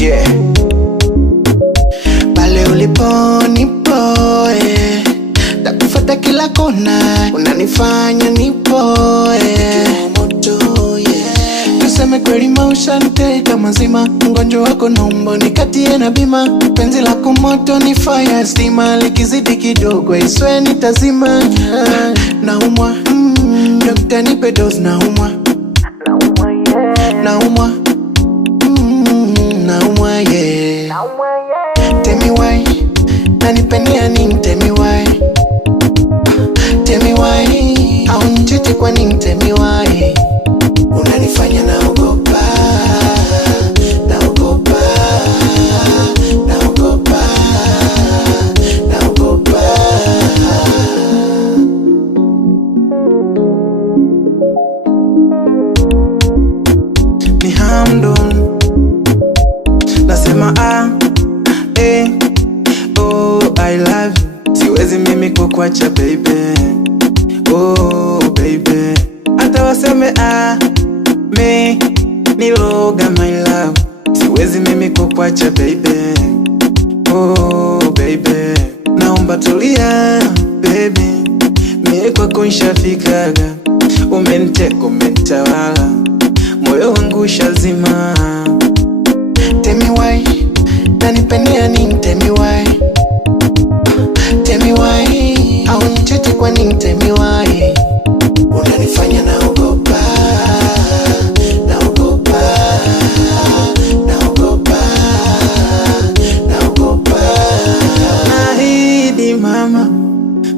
Yeah. Pale ulipo nipo, takufuata kila kona, unanifanya nipo, moto, yeah. Tuseme kweli maushante kama zima, mgonjwa wako naomba nikatie na bima. Penzi lako moto ni fire stima, likizidi kidogo iswe nitazima. Naumwa, dokta nipe dose, naumwa, naumwa, naumwa, yeah. Tell me why, nanipendea nini? Tell me why, tell me why, au nichiti kwa nini? Tell me why, unanifanya naogopa, naogopa, naogopa, naogopa. Ni Hamdon, nasema oh, I love you. Siwezi mimi kukuacha baby, oh baby. Hata waseme me niloga my love. Siwezi mimi kukuacha baby, oh baby. Naomba tulia baby, mimi kwako nishafikaga. Umeniteka umenitawala, moyo wangu shazima. Tell me why, nanipendea nini? Tell me why, tell me why, au nichiti kwa nini? Tell me why, unanifanya naogopa, naogopa, naogopa, naogopa. Naahidi mama,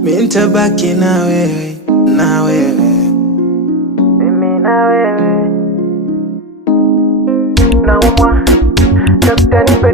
mimi nitabaki na wewe, na wewe, mimi na wewe. Naumwa, daktari nipe